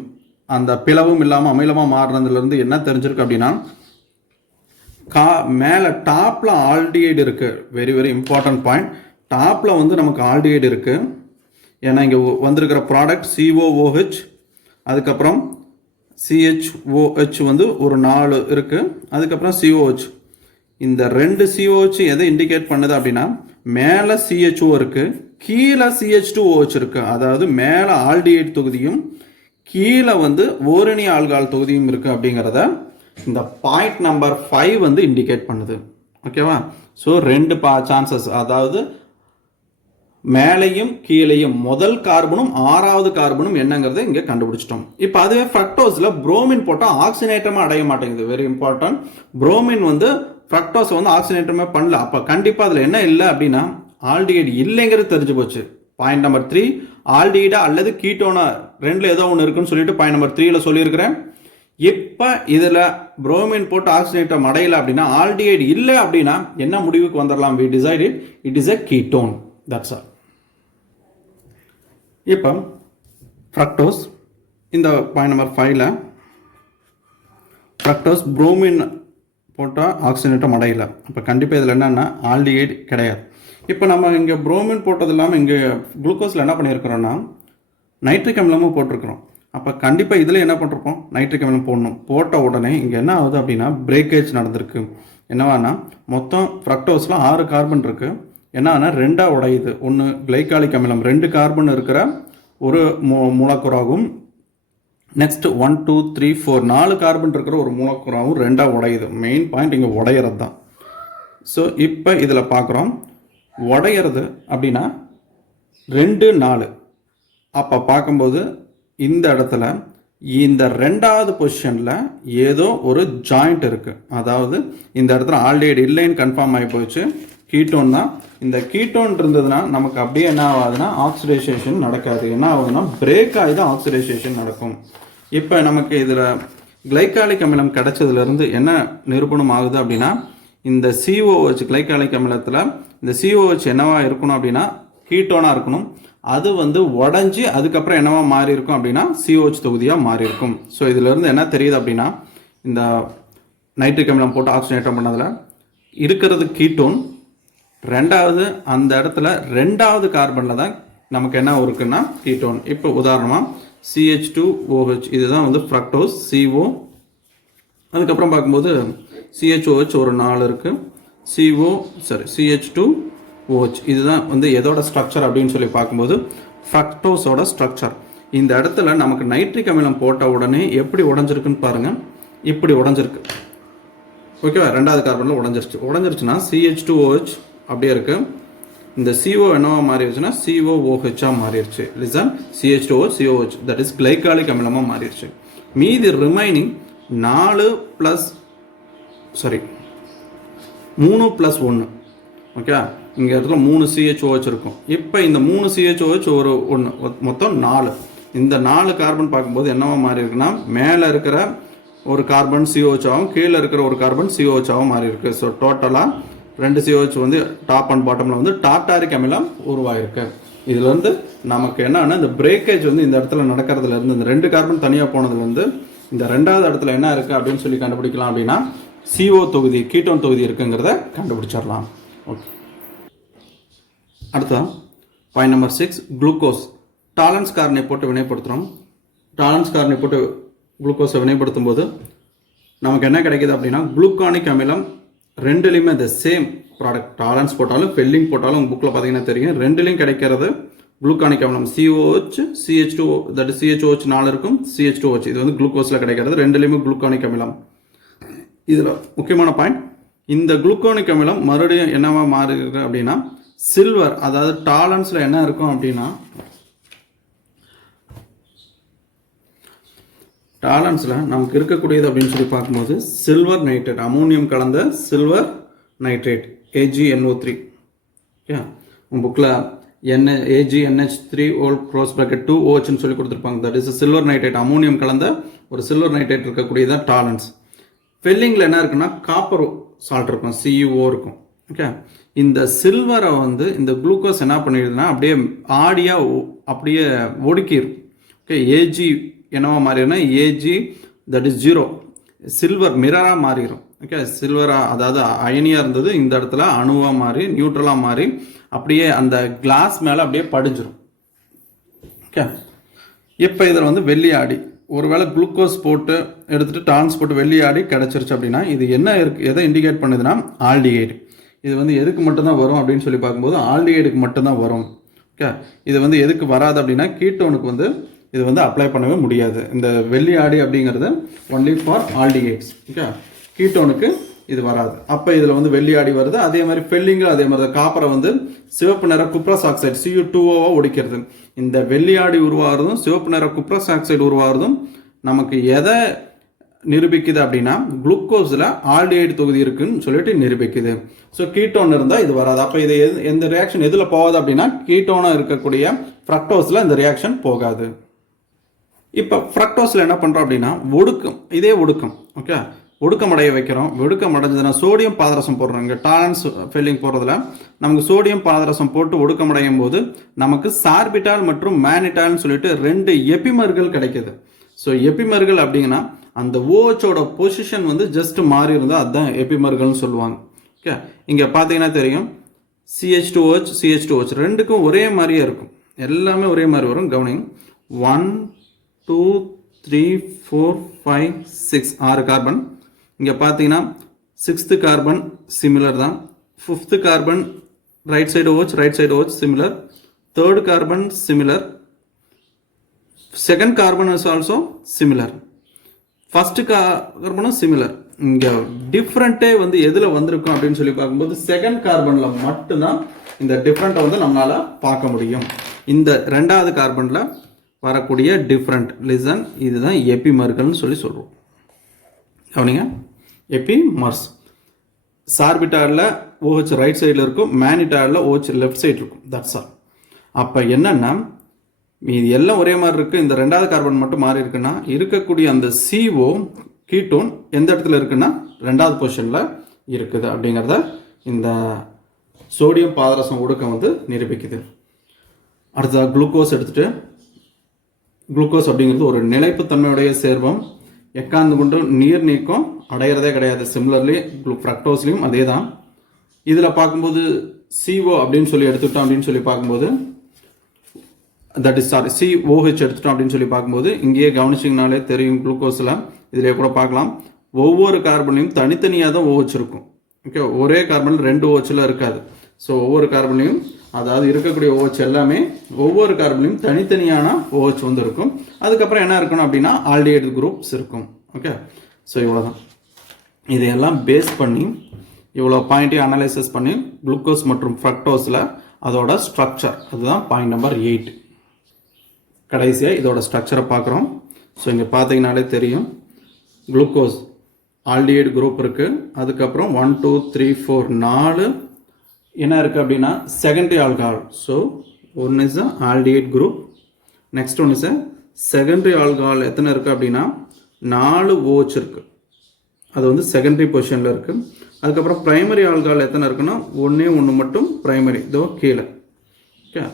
அந்த பிளவும் இல்லாமல் அமிலமாக மாறினதுலேருந்து என்ன தெரிஞ்சிருக்கு அப்படின்னா மேலே டாப்பில் ஆல்டிஹைடு இருக்குது. Very very important point. டாப்பில் வந்து நமக்கு ஆல்டிஹைடு இருக்குது. ஏன்னா இங்கே வந்திருக்கிற ப்ராடக்ட் COOH, அதுக்கப்புறம் CHOH வந்து ஒரு 4 இருக்குது, அதுக்கப்புறம் COH. இந்த 2 COH எதை இண்டிகேட் பண்ணுது அப்படின்னா மேலே CHO இருக்குது, கீழே CH2OH இருக்குது. அதாவது மேலே ஆல்டிஹைடு தொகுதியும் கீழே வந்து ஓரணி ஆல்கஹால் தொகுதியும் இருக்குது அப்படிங்கிறத இந்த பாயிண்ட் நம்பர் 5 வந்து இண்டிகேட் பண்ணுது. ஓகேவா? ஸோ 2 சான்சஸ், அதாவது மேலையும் கீழையும் முதல் கார்பனும் 6வது கார்பனும் என்னங்கிறத இங்கே கண்டுபிடிச்சிட்டோம். இப்போ அதுவே ஃப்ரக்டோஸில் புரோமின் போட்டால் ஆக்சிஜனேற்றமாக அடைய மாட்டேங்குது. Very important. புரோமின் வந்து ஃப்ரக்டோஸை வந்து ஆக்சிஜனேற்றமே பண்ணல. அப்போ கண்டிப்பாக அதில் என்ன இல்லை அப்படின்னா ஆல்டிஹைடு இல்லைங்கிறது தெரிஞ்சு போச்சு. பாயிண்ட் நம்பர் 3 ஆல்டிஹைடா அல்லது கீட்டோனா ரெண்டில் ஏதோ ஒன்று இருக்குன்னு சொல்லிட்டு பாயிண்ட் நம்பர் 3ல சொல்லியிருக்கிறேன். இப்போ இதில் புரோமின் போட்டு ஆக்சிஜனேற்றம் அடையலை அப்படின்னா ஆல்டிஹைடு இல்லை அப்படின்னா என்ன முடிவுக்கு வந்துடலாம்? We decided it is a ketone. That's all. இப்போ ஃப்ரக்டோஸ் இந்த பாயிண்ட் நம்பர் 5ல ஃப்ரக்டோஸ் புரோமின் போட்டால் ஆக்சிஜனேற்றம் அடையலை. இப்போ கண்டிப்பாக இதில் என்னென்னா ஆல்டிஹைடு கிடையாது. இப்போ நம்ம இங்கே புரோமின் போட்டது இல்லாமல் இங்கே குளுக்கோஸில் என்ன பண்ணியிருக்கிறோன்னா நைட்ரிக் அமிலமும் போட்டிருக்கிறோம். அப்போ கண்டிப்பாக இதில் என்ன பண்ணிருப்போம்? நைட்ரிக் அமிலம் போடணும். போட்ட உடனே இங்கே என்ன ஆகுது அப்படின்னா பிரேக்கேஜ் நடந்திருக்கு. என்னவானா மொத்தம் ஃப்ரக்டோஸில் 6 கார்பன் இருக்குது. என்னன்னா 2ஆக உடையுது. ஒன்று கிளைகாலிக் அமிலம் 2 கார்பன் இருக்கிற ஒரு மூலக்கூறாகவும், நெக்ஸ்ட் 1 2 3 4 4 கார்பன் இருக்கிற ஒரு மூலக்கூறாகவும் 2ஆக உடையுது. மெயின் பாயிண்ட் இங்கே உடையிறது தான். ஸோ இப்போ இதில் பார்க்குறோம் உடையிறது அப்படின்னா 2 4. அப்போ பார்க்கும்போது இந்த இடத்துல இந்த 2வது பொசிஷனில் ஏதோ ஒரு ஜாயிண்ட் இருக்குது. அதாவது இந்த இடத்துல ஆல்டிஹைடு இல்லைன்னு கன்ஃபார்ம் ஆகி போச்சு. கீட்டோன் தான். இந்த கீட்டோன் இருந்ததுன்னா நமக்கு அப்படியே என்ன ஆகுதுன்னா ஆக்சிடைசேஷன் நடக்காது. என்ன ஆகுதுன்னா பிரேக் ஆகி தான் ஆக்சிடைசேஷன் நடக்கும். இப்போ நமக்கு இதில் கிளைகாலிக் அமிலம் கிடைச்சதுலேருந்து என்ன நிரூபணம் ஆகுது அப்படின்னா இந்த COOH கிளைகாலிக் அமிலத்தில் இந்த COOH என்னவா இருக்கணும் அப்படின்னா கீட்டோனாக இருக்கணும். அது வந்து உடஞ்சி அதுக்கப்புறம் என்னவா மாறி இருக்கும் அப்படின்னா COH தொகுதியாக மாறி இருக்கும். ஸோ இதிலிருந்து என்ன தெரியுது அப்படின்னா இந்த நைட்ரிக் அமிலம் போட்டு ஆக்சிஜனேற்றம் பண்ணதில் இருக்கிறது கீட்டோன். 2வது அந்த இடத்துல 2வது கார்பனில் தான் நமக்கு என்ன இருக்குன்னா கீட்டோன். இப்போ உதாரணமாக CH2OH இதுதான் வந்து ஃப்ரக்டோஸ் CO. அதுக்கப்புறம் பார்க்கும்போது CHOH ஒரு 4 இருக்குது. CH2OH இதுதான் வந்து எதோட ஸ்ட்ரக்சர் அப்படின்னு சொல்லி பார்க்கும்போது ஃப்ரக்டோஸோட ஸ்ட்ரக்சர். இந்த இடத்துல நமக்கு நைட்ரிக் அமிலம் போட்ட உடனே எப்படி உடஞ்சிருக்குன்னு பாருங்கள். இப்படி உடஞ்சிருக்கு. ஓகேவா? 2வது கார்பனில் உடஞ்சிருச்சுன்னா CH2OH அப்படியே இருக்குது. இந்த CO என்னவா மாறிடுச்சுன்னா COOH மாறிடுச்சு. Listen, CH2OH COOH that is glycolic அமிலமாக மாறிடுச்சு. மீதி ரிமைனிங் 3 + 1. ஓகே, இங்கே இடத்துல 3 CHOH இருக்கும். இப்போ இந்த 3 CHOH ஒரு 1 மொத்தம் 4. இந்த 4 கார்பன் பார்க்கும்போது என்னவா மாறி இருக்குன்னா மேலே இருக்கிற ஒரு கார்பன் COH ஆகும், கீழே இருக்கிற ஒரு கார்பன் COH ஆகும் மாறி இருக்கு. ஸோ டோட்டலாக 2 COH வந்து டாப் அண்ட் பாட்டமில் வந்து டார்டாரிக் அமிலம் உருவாயிருக்கு. இதுலேருந்து நமக்கு என்னன்னா இந்த பிரேக்கேஜ் வந்து இந்த இடத்துல நடக்கிறதுலேருந்து இந்த 2 கார்பன் தனியாக போனதுலேருந்து இந்த 2வது இடத்துல என்ன இருக்குது அப்படின்னு சொல்லி கண்டுபிடிக்கலாம் அப்படின்னா CO தொகுதி கீட்டோன் தொகுதி இருக்குங்கிறத கண்டுபிடிச்சிடலாம். ஓகே, அடுத்த பாயிண்ட் நம்பர் 6 குளுக்கோஸ். டாலன்ஸ் காரனை போட்டு வினைப்படுத்துகிறோம். டாலன்ஸ் காரனை போட்டு குளுக்கோஸை வினைப்படுத்தும் போது நமக்கு என்ன கிடைக்கிது அப்படின்னா குளுக்கானிக் அமிலம் 2லையுமே இந்த சேம் ப்ராடக்ட். டாலன்ஸ் போட்டாலும் ஃபெல்லிங் போட்டாலும் உங்கள் புக்கில் பார்த்தீங்கன்னா தெரியும் 2லையும் கிடைக்கிறது குளுக்கானிக் அமிலம். COH CH2 தட் CHOH 4 இருக்கும், CH2OH இது வந்து குளுக்கோஸில் கிடைக்கிறது. 2லையுமே குளுக்கானிக் அமிலம். இதில் முக்கியமான பாயிண்ட், இந்த குளுக்கோனிக் அமிலம் மறுபடியும் என்னவா மாறுகிறது அப்படின்னா சில்வர். அதாவது டாலன்ஸில் என்ன இருக்கும் அப்படின்னா டாலன்ஸில் நமக்கு இருக்கக்கூடியது அப்படின்னு சொல்லி பார்க்கும்போது சில்வர் நைட்ரேட், அமோனியம் கலந்த சில்வர் நைட்ரேட் AgNO3. ஓகே, உங்கள் புக்கில் AgNH3(2OH) சொல்லி கொடுத்துருப்பாங்க. That is silver nitrate, ammonium கலந்த ஒரு சில்வர் நைட்ரேட் இருக்கக்கூடியதான் டாலன்ஸ். ஃபெல்லிங்கில் என்ன இருக்குன்னா காப்பர் சால்ட் இருக்கும், CuO இருக்கும். ஓகே, இந்த சில்வரை வந்து இந்த குளுக்கோஸ் என்ன பண்ணிடுதுன்னா அப்படியே ஆடியாக அப்படியே ஒடுக்கிடும். ஓகே, Ag என்னவா மாறிடும்னா Ag தட் இஸ் 0, சில்வர் மிரராக மாறிடும். ஓகே, சில்வராக அதாவது அயனியாக இருந்தது இந்த இடத்துல அணுவாக மாறி நியூட்ரலாக மாறி அப்படியே அந்த கிளாஸ் மேலே அப்படியே படிஞ்சிடும். ஓகே, இப்போ இதில் வந்து வெள்ளி ஆடி ஒருவேளை குளுக்கோஸ் போட்டு எடுத்துகிட்டு டாலன்ஸ் போட்டு வெள்ளி ஆடி கிடச்சிருச்சு அப்படின்னா இது என்ன எதை இண்டிகேட் பண்ணுதுன்னா ஆல்டிஹைடு. இது வந்து எதுக்கு மட்டும்தான் வரும் அப்படின்னு சொல்லி பார்க்கும்போது ஆல்டிஹைடுக்கு மட்டும்தான் வரும். ஓகே, இது வந்து எதுக்கு வராது அப்படின்னா கீட்டோனுக்கு வந்து இது வந்து அப்ளை பண்ணவே முடியாது. இந்த வெள்ளி ஆடி அப்படிங்கிறது ஒன்லி ஃபார் ஆல்டிஹைட்ஸ். ஓகே, கீட்டோனுக்கு இது வராது. அப்போ இதில் வந்து வெள்ளி ஆடி வருது. அதே மாதிரி ஃபெல்லிங்கில் அதே மாதிரி காப்பரை வந்து சிவப்பு நிற குப்ரஸ் ஆக்சைடு Cu2O ஒடிக்கிறது. இந்த வெள்ளி ஆடி உருவாகிறதும் சிவப்பு நிற குப்ரஸ் ஆக்சைடு உருவாகிறதும் நமக்கு எதை நிரூபிக்குது அப்படின்னா குளுக்கோஸில் ஆல்டிஹைடு தொகுதி இருக்குன்னு சொல்லிட்டு நிரூபிக்குது. ஸோ கீட்டோன் இருந்தால் இது வராது. அப்போ இது எந்த ரியாக்ஷன் எதில் போகாது அப்படின்னா கீட்டோனாக இருக்கக்கூடிய ஃப்ரக்டோஸில் இந்த ரியாக்ஷன் போகாது. இப்போ ஃப்ரக்டோஸில் என்ன பண்ணுறோம் அப்படின்னா ஒடுக்கம், இதே ஒடுக்கம். ஓகே, ஒடுக்கம் அடைய வைக்கிறோம். ஒடுக்கம் அடைஞ்சதுன்னா சோடியம் பாதரசம் போடுறோம். இங்கே டாலன்ஸ் ஃபெல்லிங் போடுறதுல நமக்கு சோடியம் பாதரசம் போட்டு ஒடுக்கம் அடையும் போது நமக்கு சார்பிட்டால் மற்றும் மேனிட்டால்னு சொல்லிட்டு 2 எபிமர்கள் கிடைக்குது. ஸோ எபிமர்கள் அப்படிங்கன்னா அந்த ஓஹோட பொசிஷன் வந்து ஜஸ்ட் மாறி இருந்தால் அதுதான் எபிமர்கள்னு சொல்லுவாங்க. ஓகே, இங்கே பார்த்தீங்கன்னா தெரியும் CH2OH CH2OH ரெண்டுக்கும் ஒரே மாதிரியே இருக்கும், எல்லாமே ஒரே மாதிரி வரும். கவனிங் 1 2 3 4 5 6 6 கார்பன். இங்கே பார்த்தீங்கன்னா 6th கார்பன் சிமிலர் தான், 5th carbon right side OH similar, 3rd carbon similar, 2nd carbon is also similar, 1st கார்பனும் சிமிலர். இங்கே டிஃப்ரெண்ட்டே வந்து எதில் வந்திருக்கும் அப்படின்னு சொல்லி பார்க்கும்போது 2nd கார்பனில் மட்டும்தான் இந்த டிஃப்ரெண்ட்டை வந்து நம்மளால் பார்க்க முடியும். இந்த 2வது கார்பனில் வரக்கூடிய டிஃப்ரெண்ட் லிசன் இதுதான் எபிமர்கள்னு சொல்லி சொல்கிறோம். கவனிங்க, எபிமர்ஸ். சார்பிட்டாரில் OH ரைட் சைடில் இருக்கும், மேனிட்டாரில் OH லெஃப்ட் சைடு இருக்கும். That's all. அப்போ என்னென்னா இது எல்லாம் ஒரே மாதிரி இருக்குது. இந்த 2வது கார்பன் மட்டும் மாறி இருக்குன்னா இருக்கக்கூடிய அந்த CO கீட்டோன் எந்த இடத்துல இருக்குன்னா 2வது பொசிஷனில் இருக்குது அப்படிங்கிறத இந்த சோடியம் பாதரசம் ஒடுக்கம் வந்து நிரூபிக்குது. அடுத்ததாக குளுக்கோஸ் எடுத்துகிட்டு, குளுக்கோஸ் அப்படிங்கிறது ஒரு நிலைப்புத்தன்மையுடைய சேர்வம். எக்காந்து கொண்டு நீர் நீக்கம் அடையிறதே கிடையாது. சிமிலர்லி ஃப்ரக்டோஸ்லையும் அதே தான். இதில் பார்க்கும்போது CO அப்படின்னு சொல்லி எடுத்துக்கிட்டோம் அப்படின்னு சொல்லி பார்க்கும்போது தட் இஸ் COH எடுத்துட்டோம் அப்படின்னு சொல்லி பார்க்கும்போது இங்கேயே கவனிச்சிங்கனாலே தெரியும். குளுக்கோஸில் இதிலே கூட பார்க்கலாம், ஒவ்வொரு கார்பன்லையும் தனித்தனியாக தான் OH இருக்கும். ஓகே, ஒரே கார்பனில் 2 OHல இருக்காது. ஸோ ஒவ்வொரு கார்பன்லையும் அதாவது இருக்கக்கூடிய OH எல்லாமே ஒவ்வொரு கார்பன்லையும் தனித்தனியான OH வந்து இருக்கும். அதுக்கப்புறம் என்ன இருக்கணும் அப்படின்னா ஆல்டிஹைடு குரூப்ஸ் இருக்கும். ஓகே, ஸோ இவ்வளோதான். இதையெல்லாம் பேஸ் பண்ணி இவ்வளோ பாயிண்ட்டையும் அனலைசிஸ் பண்ணி குளுக்கோஸ் மற்றும் ஃப்ரக்டோஸில் அதோட ஸ்ட்ரக்சர், அதுதான் பாயிண்ட் நம்பர் 8. கடைசியாக இதோட ஸ்ட்ரக்சரை பார்க்குறோம். ஸோ இங்கே பார்த்தீங்கனாலே தெரியும், குளுக்கோஸ் ஆல்டிஹைடு குரூப் இருக்குது. அதுக்கப்புறம் 1 2 3 4 4 என்ன இருக்குது அப்படின்னா secondary alcohol. So one is a aldehyde group, next one is a secondary alcohol. எத்தனை இருக்குது அப்படின்னா 4 OH இருக்குது, அது வந்து செகண்டரி பொசிஷனில் இருக்குது. அதுக்கப்புறம் ப்ரைமரி ஆல்கஹால் எத்தனை இருக்குன்னா 1 மட்டும் ப்ரைமரி, இதோ கீழே. ஓகே,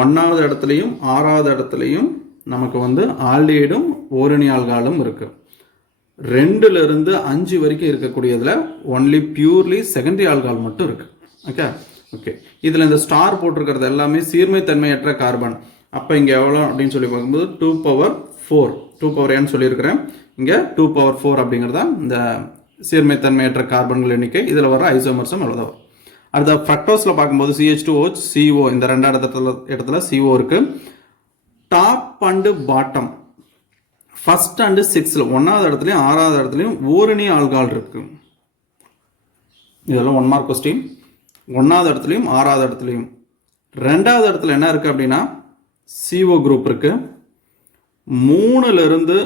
1வது இடத்துலையும் 6வது இடத்துலையும் நமக்கு வந்து ஆல்டிஹைடும் ஓரணி ஆல்கஹாலும் இருக்குது. 2லிருந்து 5 வரைக்கும் இருக்கக்கூடியதில் ஒன்லி பியூர்லி செகண்டரி ஆல்கஹால் மட்டும் இருக்குது. ஓகே ஓகே, இதில் இந்த ஸ்டார் போட்டிருக்கிறது எல்லாமே சீர்மைத்தன்மையற்ற கார்பன். அப்போ இங்கே எவ்வளோ அப்படின்னு சொல்லி பார்க்கும்போது 2^4, 2n சொல்லியிருக்கிறேன். இங்கே 2^4 அப்படிங்கிறதா இந்த சீர்மைத்தன்மையற்ற கார்பன்கள் எண்ணிக்கை. இதில் வர ஐசோமர்ஸும் எவ்வளோ வரும். அடுத்த ஃப்ரக்டோஸில் பார்க்கும்போது CH2OH CO, இந்த 2வது இடத்துல CO இருக்குது. Top and bottom, first and 6th 1வது இடத்துலையும் 6வது இடத்துலையும் ஓரணி ஆல்கஹால் இருக்குது. இதெல்லாம் 1 மார்க் கொஸ்டின். 1வது இடத்துலையும் 6வது இடத்துலையும். 2வது இடத்துல என்ன இருக்குது அப்படின்னா CO குரூப் இருக்குது. 3லிருந்து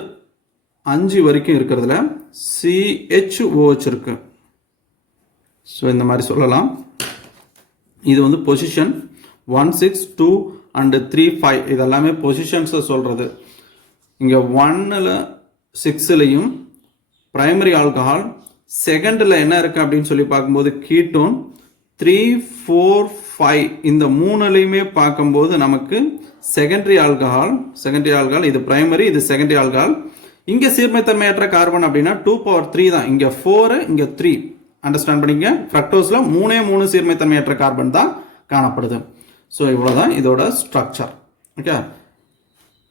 5 வரைக்கும் இருக்கிறதுல CHOH இருக்குது. ஸோ இந்த மாதிரி சொல்லலாம். இது வந்து பொசிஷன். 1 6 2 அண்டு 3 5 இதெல்லாமே பொசிஷன்ஸை சொல்கிறது. இங்கே 1ல் 6லையும் பிரைமரி ஆல்கஹால், செகண்டில் என்ன இருக்குது அப்படின்னு சொல்லி பார்க்கும்போது கீட்டோன், 3 4 5 இந்த 3லையுமே பார்க்கும்போது நமக்கு செகண்டரி ஆல்கஹால், இது பிரைமரி, இது செகண்டரி ஆல்கஹால். இங்கே சீர்மைத்தன்மையற்ற கார்பன் அப்படின்னா 2⁻3 தான். இங்கே 4, இங்கே 3. அண்டர்ஸ்டாண்ட் பண்ணிக்க. ஃப்ரக்டோஸில் 3 சீர்மைத்தன்மையற்ற கார்பன் தான் காணப்படுது. ஸோ இவ்வளோதான் இதோட ஸ்ட்ரக்சர். ஓகே,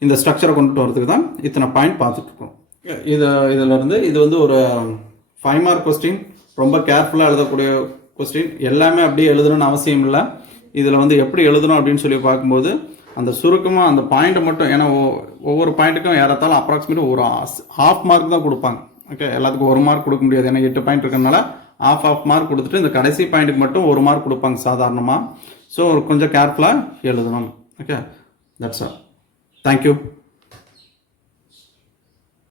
இந்த ஸ்ட்ரக்சரை கொண்டுட்டு வரதுக்கு தான் இத்தனை பாயிண்ட் பார்த்துட்ருக்கோம். இதிலிருந்து இது வந்து ஒரு 5 மார்க் கொஸ்டின், ரொம்ப கேர்ஃபுல்லாக எழுதக்கூடிய கொஸ்டின். எல்லாமே அப்படியே எழுதணும்னு அவசியம் இல்லை. இதில் வந்து எப்படி எழுதணும் அப்படின்னு சொல்லி பார்க்கும்போது அந்த சுருக்கமாக அந்த பாயிண்ட்டை மட்டும், ஏன்னா ஒவ்வொரு பாயிண்ட்டுக்கும் ஏறத்தாலும் அப்ராக்சிமேட் ஒரு ½ மார்க் தான் கொடுப்பாங்க. ஓகே, எல்லாத்துக்கும் 1 மார்க் கொடுக்க முடியாது, ஏன்னா 8 பாயிண்ட் இருக்கிறதுனால ½ மார்க் கொடுத்துட்டு இந்த கடைசி பாயிண்ட்டுக்கு மட்டும் 1 மார்க் கொடுப்பாங்க சாதாரணமாக. ஸோ கொஞ்சம் கேர்ஃபுல்லாக எழுதணும். Okay, that's all. தேங்க்யூ.